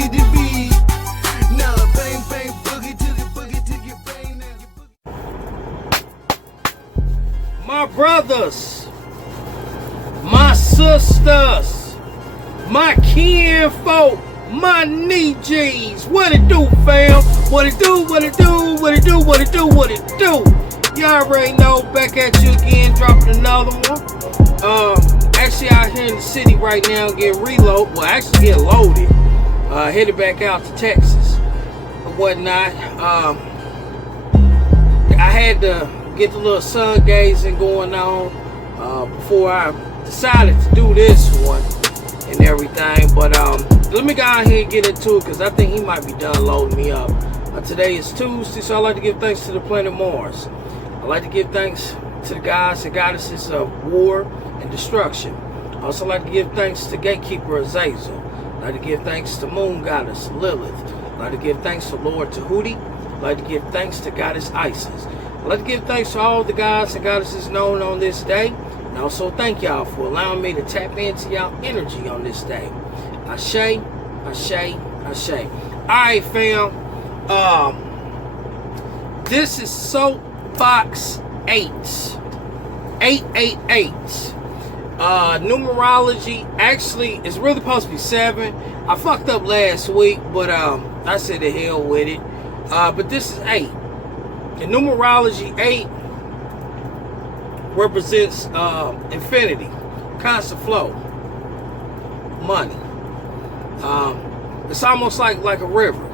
boogie the beat. Now bang bang boogie to your bang. My brothers, my sisters, my kinfolk, my knee-G's, what it do, fam? What it do, what it do, what it do, what it do, what it do? You already know, back at you again, dropping another one. Actually out here in the city right now, getting reloaded, well actually getting loaded. Headed back out to Texas and whatnot. I had to get the little sun gazing going on before I decided to do this one and everything. But let me go out here and get into it, because I think he might be done loading me up. Today is Tuesday, so I'd like to give thanks to the planet Mars. I'd like to give thanks to the gods and goddesses of war and destruction. I also like to give thanks to Gatekeeper Azazel. I'd like to give thanks to Moon Goddess Lilith. I'd like to give thanks to Lord Tahuti. I'd like to give thanks to Goddess Isis. I'd like to give thanks to all the gods and goddesses known on this day. And also thank y'all for allowing me to tap into y'all energy on this day. Ashe, Ashe, Ashe. Alright, fam. This is Soapbox 8. 888. Numerology, actually, it's really supposed to be 7. I fucked up last week, but I said the hell with it. But this is 8. In numerology, 8 represents infinity, constant flow, money. It's almost like a river,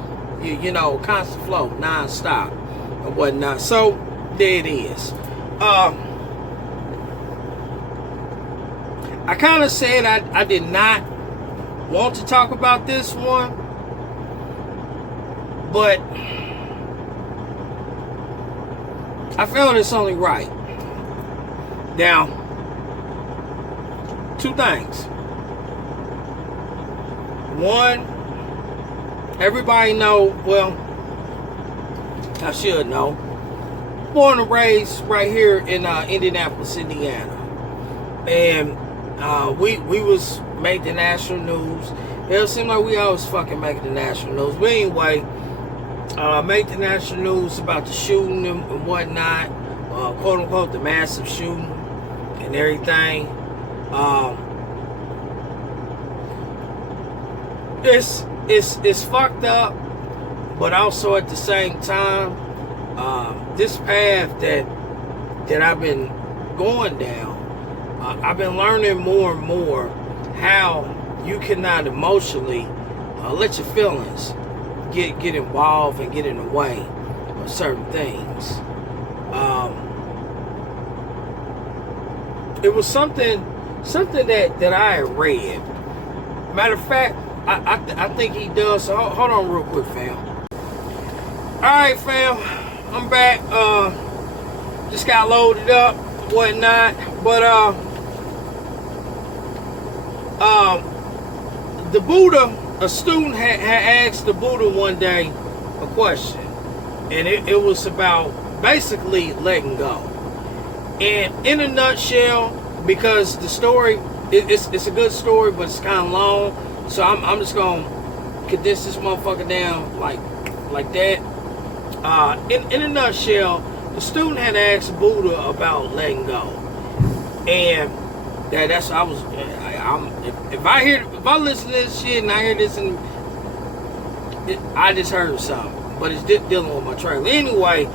you know, constant flow, non-stop and whatnot. So there it is. I kind of said I did not want to talk about this one, but I felt it's only right. Now, 2 things. One, everybody know, well, I should know, born and raised right here in Indianapolis, Indiana. And we was made the national news. It seemed like we always fucking make the national news. But anyway, made the national news about the shooting and whatnot, quote unquote the massive shooting and everything. It's fucked up, but also at the same time, this path that I've been going down, I've been learning more and more how you cannot emotionally let your feelings get involved and get in the way of certain things. It was something that I had read. Matter of fact, I think he does. So hold on real quick, fam. Alright, fam, I'm back. Just got loaded up, whatnot. But the Buddha, a student had asked the Buddha one day a question, and it was about basically letting go. And in a nutshell, because the story it's a good story, but it's kind of long, so I'm just gonna condense this motherfucker down like that. In a nutshell, the student had asked Buddha about letting go, and that's what I was. If I listen to this shit and I hear this, and I just heard something, but it's dealing with my trailer. Anyway,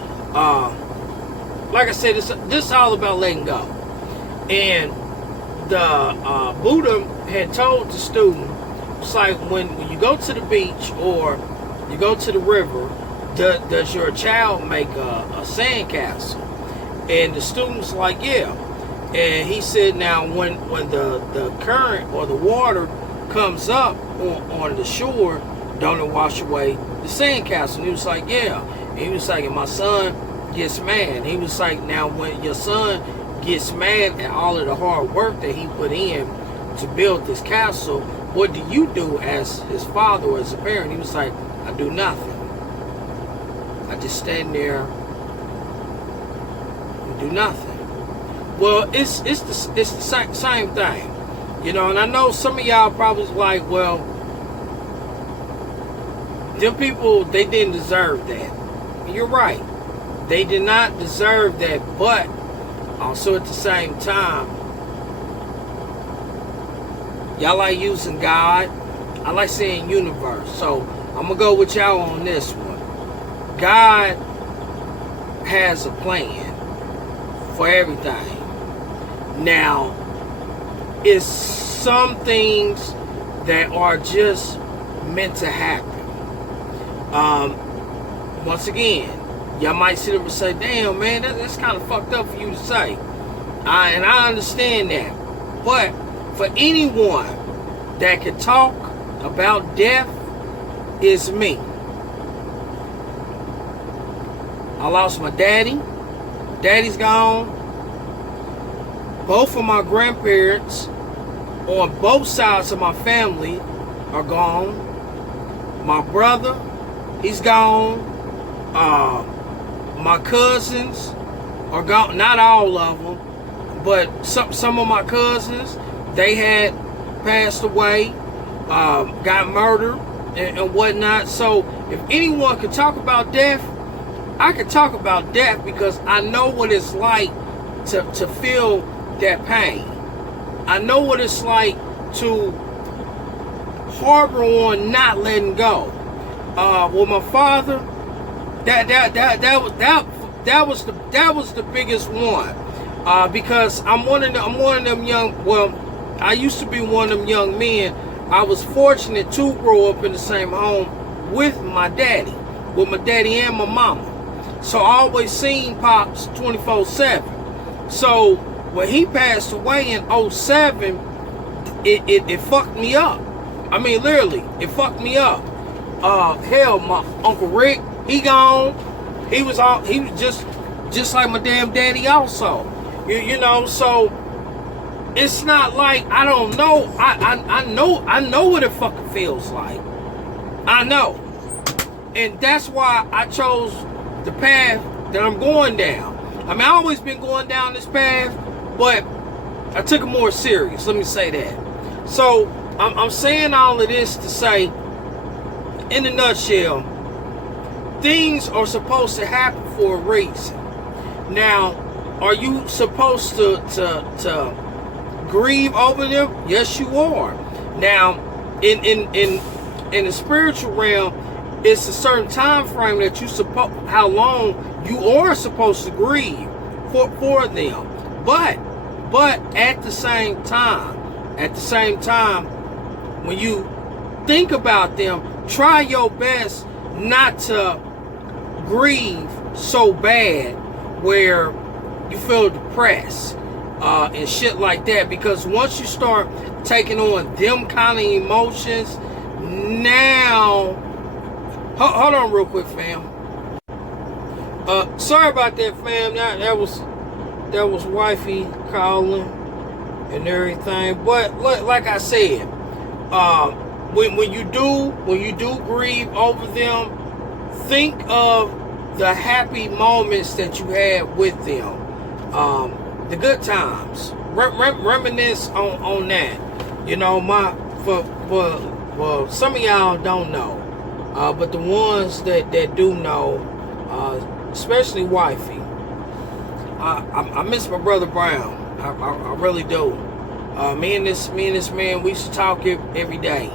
like I said, this is all about letting go. And the Buddha had told the student, it's like when you go to the beach or you go to the river, does your child make a sandcastle? And the student's like, yeah. And he said, now when the current or the water comes up on the shore, don't it wash away the sandcastle? And he was like, yeah. And he was like, and my son gets mad. And he was like, now when your son gets mad at all of the hard work that he put in to build this castle, what do you do as his father or as a parent? He was like, I do nothing. I just stand there and do nothing. Well, it's the same thing, you know. And I know some of y'all probably like, well, them people, they didn't deserve that. You're right. They did not deserve that, but also at the same time, y'all like using God. I like saying universe. So I'm going to go with y'all on this one. God has a plan for everything. Now, it's some things that are just meant to happen. Once again, y'all might sit up and say, damn, man, that's kind of fucked up for you to say. And I understand that. But for anyone that could talk about death, is me. I lost my daddy. Daddy's gone. Both of my grandparents on both sides of my family are gone. My brother, he's gone. My cousins are gone. Not all of them, but some of my cousins, they had passed away, got murdered and whatnot. So if anyone could talk about death, I could talk about death because I know what it's like to feel that pain. I know what it's like to harbor on not letting go. With my father, that was the biggest one, because I'm one of them young. Well, I used to be one of them young men. I was fortunate to grow up in the same home with my daddy and my mama. So I always seen Pops 24/7. So when he passed away in 2007, it fucked me up. I mean, literally, it fucked me up. Hell, my Uncle Rick, he gone. He was just like my damn daddy also. You know, so it's not like I don't know. I know what it fucking feels like. I know. And that's why I chose the path that I'm going down. I mean, I always been going down this path, but I took it more serious. Let me say that. So I'm saying all of this to say, in a nutshell, things are supposed to happen for a reason. Now, are you supposed to grieve over them? Yes, you are. Now, in the spiritual realm, it's a certain time frame that how long you are supposed to grieve for them. But at the same time, when you think about them, try your best not to grieve so bad where you feel depressed and shit like that. Because once you start taking on them kind of emotions, now, hold on real quick, fam. Sorry about that, fam. That was wifey calling and everything. But like I said, when you do grieve over them, think of the happy moments that you had with them, the good times. Reminisce on that. You know, for some of y'all don't know, but the ones that do know, especially wifey, I miss my brother Brown. I really do. Me and this man, we used to talk every day.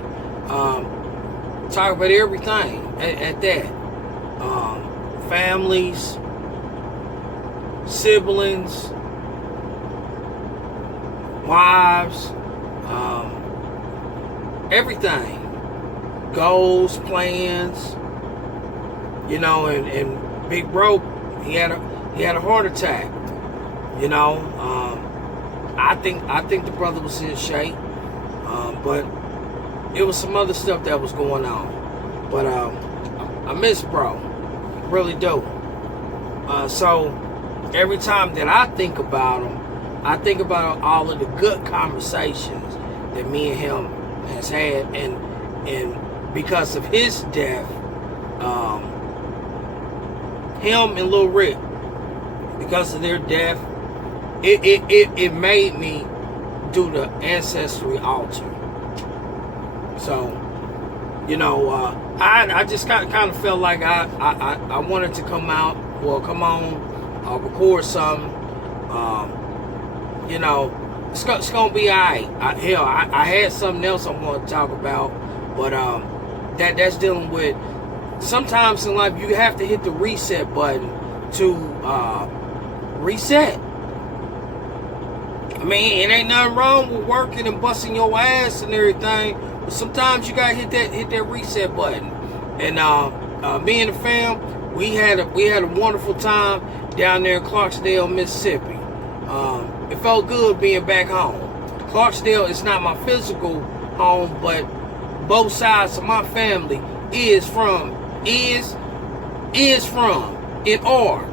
Talk about everything at that. Families, siblings, wives, everything. Goals, plans. You know, and Big Bro, he had a heart attack. You know, I think the brother was in shape, but it was some other stuff that was going on. But I miss Bro, really do. So every time that I think about him, I think about all of the good conversations that me and him has had, and because of his death, him and Lil Rick, because of their death, it made me do the ancestry altar. So I just kind of felt like I wanted to come on, record something. It's gonna be alright. I had something else I want to talk about, but that's dealing with. Sometimes in life you have to hit the reset button to reset. I mean, it ain't nothing wrong with working and busting your ass and everything, but sometimes you gotta hit that reset button. And me and the fam, we had a wonderful time down there in Clarksdale, Mississippi. It felt good being back home. Clarksdale is not my physical home, but both sides of my family is from in R.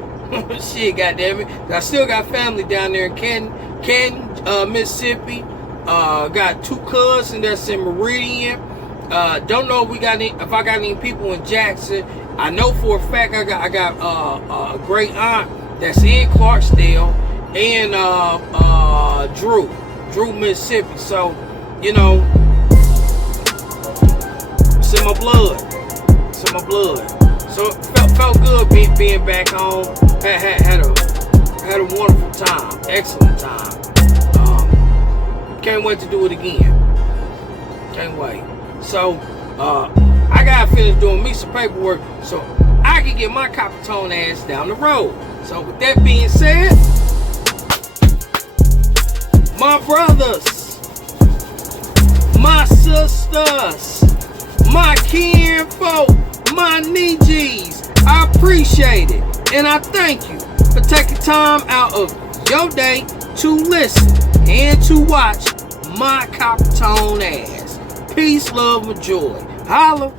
Shit, goddamn it! I still got family down there in Canton, Mississippi. Got 2 cousins that's in Meridian. Don't know if I got any people in Jackson. I know for a fact I got a great aunt that's in Clarksdale and Drew, Mississippi. So it's in my blood. So it felt good being back home. Had a wonderful time, excellent time. Can't wait to do it again. Can't wait. So I gotta finish doing me some paperwork so I can get my copper tone ass down the road. So with that being said, my brothers, my sisters, my kinfolk, my Nijis, I appreciate it. And I thank you for taking time out of your day to listen and to watch my copper tone ass. Peace, love, and joy. Holla.